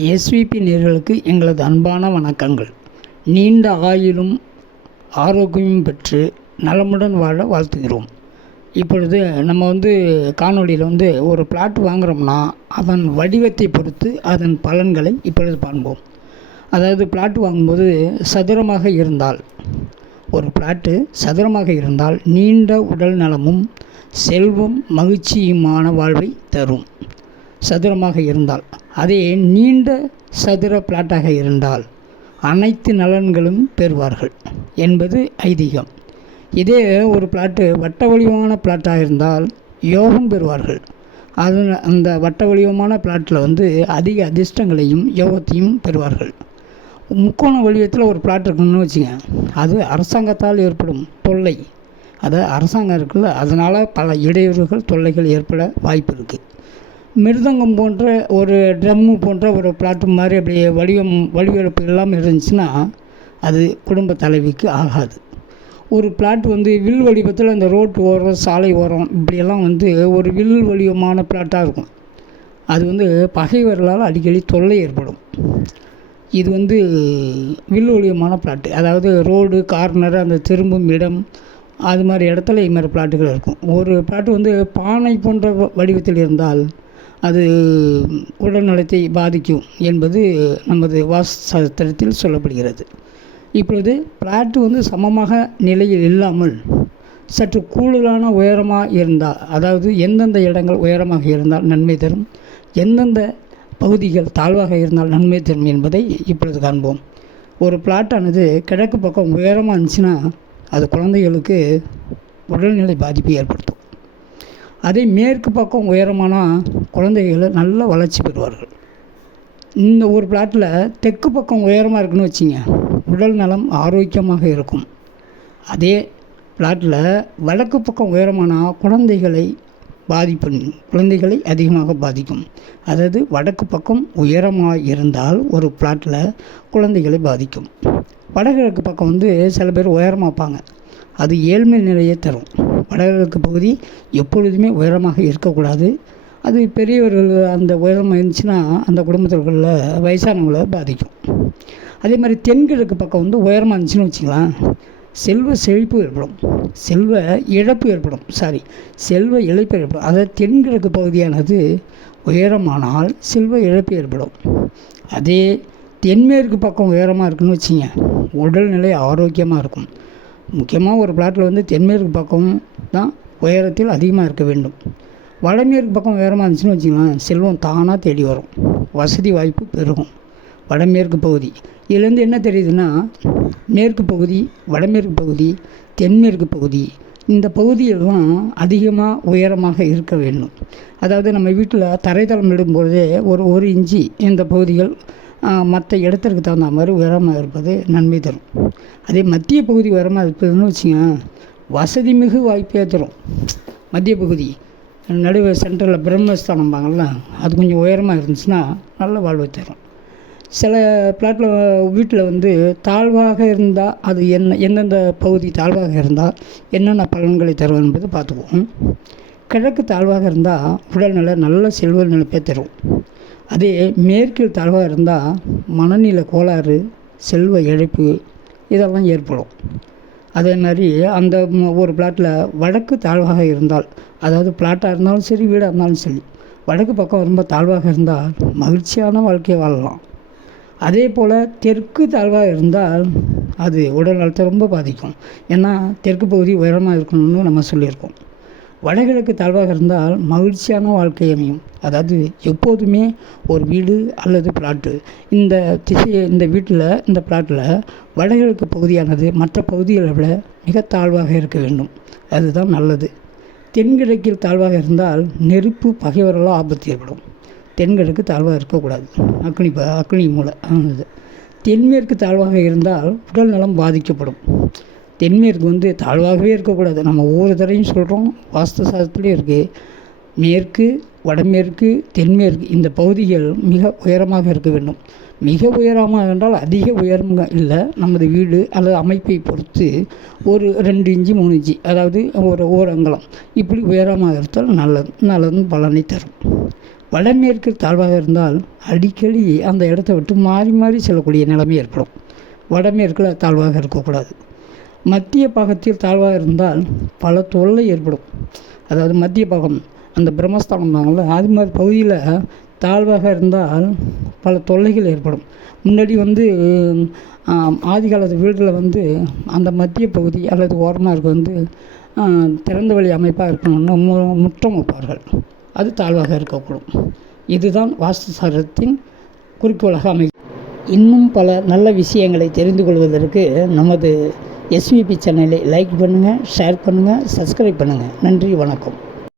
SPB நேயர்களுக்கு எங்களது அன்பான வணக்கங்கள். நீண்ட ஆயுளும் ஆரோக்கியமும் பெற்று நலமுடன் வாழ வாழ்த்துகிறோம். இப்பொழுது நம்ம காணொளியில் ஒரு பிளாட் வாங்குகிறோம்னா அதன் வடிவத்தை பொறுத்து அதன் பலன்களை இப்பொழுது காண்போம். அதாவது பிளாட் வாங்கும்போது சதுரமாக இருந்தால், ஒரு பிளாட்டு சதுரமாக இருந்தால் நீண்ட உடல் நலமும் செல்வம் மகிழ்ச்சியுமான வாழ்வை தரும். சதுரமாக இருந்தால், அதே நீண்ட சதுர பிளாட்டாக இருந்தால் அனைத்து நலன்களும் பெறுவார்கள் என்பது ஐதீகம். இதே ஒரு பிளாட்டு வட்ட வடிவமான பிளாட்டாக இருந்தால் யோகம் பெறுவார்கள். அந்த வட்ட வடிவமான பிளாட்டில் அதிக அதிர்ஷ்டங்களையும் யோகத்தையும் பெறுவார்கள். முக்கோண வடிவத்தில் ஒரு பிளாட் இருக்குன்னு வச்சுங்க, அது அரசாங்கத்தால் ஏற்படும் தொல்லை, அரசாங்கம் இருக்குல்ல, அதனால் பல இடையூறுகள் தொல்லைகள் ஏற்பட வாய்ப்பு இருக்குது. மிருதங்கம் போன்ற ஒரு ட்ரம்மு போன்ற ஒரு பிளாட்டு மாதிரி அப்படியே வடிவெடுப்பு இல்லாமல் இருந்துச்சுன்னா அது குடும்ப தலைவிக்கு ஆகாது. ஒரு பிளாட் வில் வடிவத்தில் இந்த ரோட்டு ஓரம் சாலை ஓரம் இப்படியெல்லாம் ஒரு வில் வடிவமான பிளாட்டாக இருக்கும். அது பகைவர்களால் அடிக்கடி தொல்லை ஏற்படும். இது வில் வடிவமான பிளாட்டு, அதாவது ரோடு கார்னர் அந்த திரும்பும் இடம் அது மாதிரி இடத்துல இது மாதிரி பிளாட்டுகள் இருக்கும். ஒரு பிளாட்டு பானை போன்ற வடிவத்தில் இருந்தால் அது உடல்நலத்தை பாதிக்கும் என்பது நமது வாஸ்து சாஸ்திரத்தில் சொல்லப்படுகிறது. இப்பொழுது பிளாட்டு சமமாக நிலையில் இல்லாமல் சற்று கூடுதலான உயரமாக இருந்தால், அதாவது எந்தெந்த இடங்கள் உயரமாக இருந்தால் நன்மை தரும், எந்தெந்த பகுதிகள் தாழ்வாக இருந்தால் நன்மை தரும் என்பதை இப்பொழுது காண்போம். ஒரு பிளாட்டானது கிழக்கு பக்கம் உயரமாக இருந்துச்சுன்னா அது குழந்தைகளுக்கு உடல்நிலை பாதிப்பை ஏற்படுத்தும். அதே மேற்கு பக்கம் உயரமானால் குழந்தைகளை நல்ல வளர்ச்சி பெறுவார்கள். இந்த ஒரு பிளாட்டில் தெற்கு பக்கம் உயரமாக இருக்குன்னு வச்சிங்க, உடல் நலம் ஆரோக்கியமாக இருக்கும். அதே பிளாட்டில் வடக்கு பக்கம் உயரமானால் குழந்தைகளை அதிகமாக பாதிக்கும். அதாவது வடக்கு பக்கம் உயரமாக இருந்தால் ஒரு பிளாட்டில் குழந்தைகளை பாதிக்கும். வடகிழக்கு பக்கம் சில பேர் உயரமாக வைப்பாங்க, அது ஏழ்மை நிலையை தரும். வடகிழக்கு பகுதி எப்பொழுதுமே உயரமாக இருக்கக்கூடாது. அது பெரியவர்கள் அந்த உயரமாக இருந்துச்சுன்னா அந்த குடும்பத்தில் வயசானவங்களை பாதிக்கும். அதே மாதிரி தென்கிழக்கு பக்கம் உயரமாக இருந்துச்சுன்னு வச்சுக்கலாம், செல்வ இழப்பு ஏற்படும். செல்வ இழப்பு ஏற்படும். அதாவது தென்கிழக்கு பகுதியானது உயரமானால் செல்வ இழப்பு ஏற்படும். அதே தென்மேற்கு பக்கம் உயரமாக இருக்குன்னு வச்சிங்க, உடல்நிலை ஆரோக்கியமாக இருக்கும். முக்கியமாக ஒரு பிளாட்டில் தென்மேற்கு பக்கம் தான் உயரத்தில் அதிகமாக இருக்க வேண்டும். வடமேற்கு பக்கம் உயரமாக இருந்துச்சுன்னு வச்சுக்கலாம், செல்வம் தானாக தேடி வரும், வசதி வாய்ப்பு பெருகும். வடமேற்கு பகுதி இதுலேருந்து என்ன தெரியுதுன்னா, மேற்கு பகுதி, வடமேற்கு பகுதி, தென்மேற்கு பகுதி, இந்த பகுதியெல்லாம் அதிகமாக உயரமாக இருக்க வேண்டும். அதாவது நம்ம வீட்டில் தரைத்தளம் இடும்போதே ஒரு இன்ச்சு இந்த பகுதிகள் மற்ற இடத்திற்கு தகுந்த மாதிரி உயரமாக இருப்பது நன்மை தரும். அதே மத்திய பகுதி உயரமாக இருப்பதுன்னு வச்சுங்க, வசதி மிகு வாய்ப்பே தரும். மத்திய பகுதி நடுவே சென்டரில் பிரம்மஸ்தானம்பாங்கள்ல, அது கொஞ்சம் உயரமாக இருந்துச்சுன்னா நல்ல வாழ்வை தரும். சில பிளாட்டில் வீட்டில் தாழ்வாக இருந்தால் அது எந்தெந்த பகுதி தாழ்வாக இருந்தால் என்னென்ன பலன்களை தரும் என்பதை பார்த்துக்குவோம். கிழக்கு தாழ்வாக இருந்தால் உடல்நல நல்ல செல்வ நிலைப்பை தரும். அதே மேற்கில் தாழ்வாக இருந்தால் மனநில கோளாறு, செல்வ இழப்பு இதெல்லாம் ஏற்படும். அதே மாதிரி அந்த ஒரு பிளாட்டில் வடக்கு தாழ்வாக இருந்தால், அதாவது பிளாட்டாக இருந்தாலும் சரி வீடாக இருந்தாலும் சரி, வடக்கு பக்கம் ரொம்ப தாழ்வாக இருந்தால் மகிழ்ச்சியான வாழ்க்கையை வாழலாம். அதே போல் தெற்கு தாழ்வாக இருந்தால் அது உடல் நலத்தை ரொம்ப பாதிக்கும். ஏன்னா தெற்கு பகுதி உயரமாக இருக்கணும்னு நம்ம சொல்லியிருக்கோம். வடகிழக்கு தாழ்வாக இருந்தால் மகிழ்ச்சியான வாழ்க்கை அமையும். அதாவது எப்போதுமே ஒரு வீடு அல்லது பிளாட்டு இந்த வீட்டில் இந்த பிளாட்டில் வடகிழக்கு பகுதியானது மற்ற பகுதிகளை விட மிக தாழ்வாக இருக்க வேண்டும். அதுதான் நல்லது. தென்கிழக்கில் தாழ்வாக இருந்தால் நெருப்பு பகைவர்களால் ஆபத்து ஏற்படும். தென்கிழக்கு தாழ்வாக இருக்கக்கூடாது, அக்னி மூலை. தென்மேற்கு தாழ்வாக இருந்தால் உடல் நலம் பாதிக்கப்படும். தென்மேற்கு தாழ்வாகவே இருக்கக்கூடாது. நம்ம ஒவ்வொரு தரையும் சொல்கிறோம், வாஸ்து சாஸ்திரத்துலேயும் இருக்குது. மேற்கு, வடமேற்கு, தென்மேற்கு இந்த பகுதிகள் மிக உயரமாக இருக்க வேண்டும். மிக உயரமாக என்றால் அதிக உயரம் இல்லை, நமது வீடு அல்லது அமைப்பை பொறுத்து ஒரு 2 இன்ச்சு 3 இன்ச்சு, அதாவது ஒரு ஓரங்கலம் இப்படி உயரமாக இருந்தால் நல்லது பலனை தரும். வடமேற்கு தாழ்வாக இருந்தால் அடிக்கடி அந்த இடத்த விட்டு மாறி மாறி செல்லக்கூடிய நிலைமை ஏற்படும். வடமேற்கில் தாழ்வாக இருக்கக்கூடாது. மத்திய பாகத்தில் தாழ்வாக இருந்தால் பல தொல்லை ஏற்படும். அதாவது மத்திய பாகம் அந்த பிரம்மஸ்தானம் தாங்கள்ல, அது மாதிரி பகுதியில் தாழ்வாக இருந்தால் பல தொல்லைகள் ஏற்படும். முன்னாடி ஆதி காலத்து வீட்டில் அந்த மத்திய பகுதி அல்லது ஓரமாக இருக்க திறந்த வழி அமைப்பாக இருக்கணும்னு முற்றம் வைப்பார்கள். அது தாழ்வாக இருக்கக்கூடும். இதுதான் வாஸ்து சாஸ்திரத்தின் குறிக்கோளாக இன்னும் பல நல்ல விஷயங்களை தெரிந்து கொள்வதற்கு நமது எஸ்விபி சேனலை லைக் பண்ணுங்கள், ஷேர் பண்ணுங்கள், சப்ஸ்கிரைப் பண்ணுங்கள். நன்றி, வணக்கம்.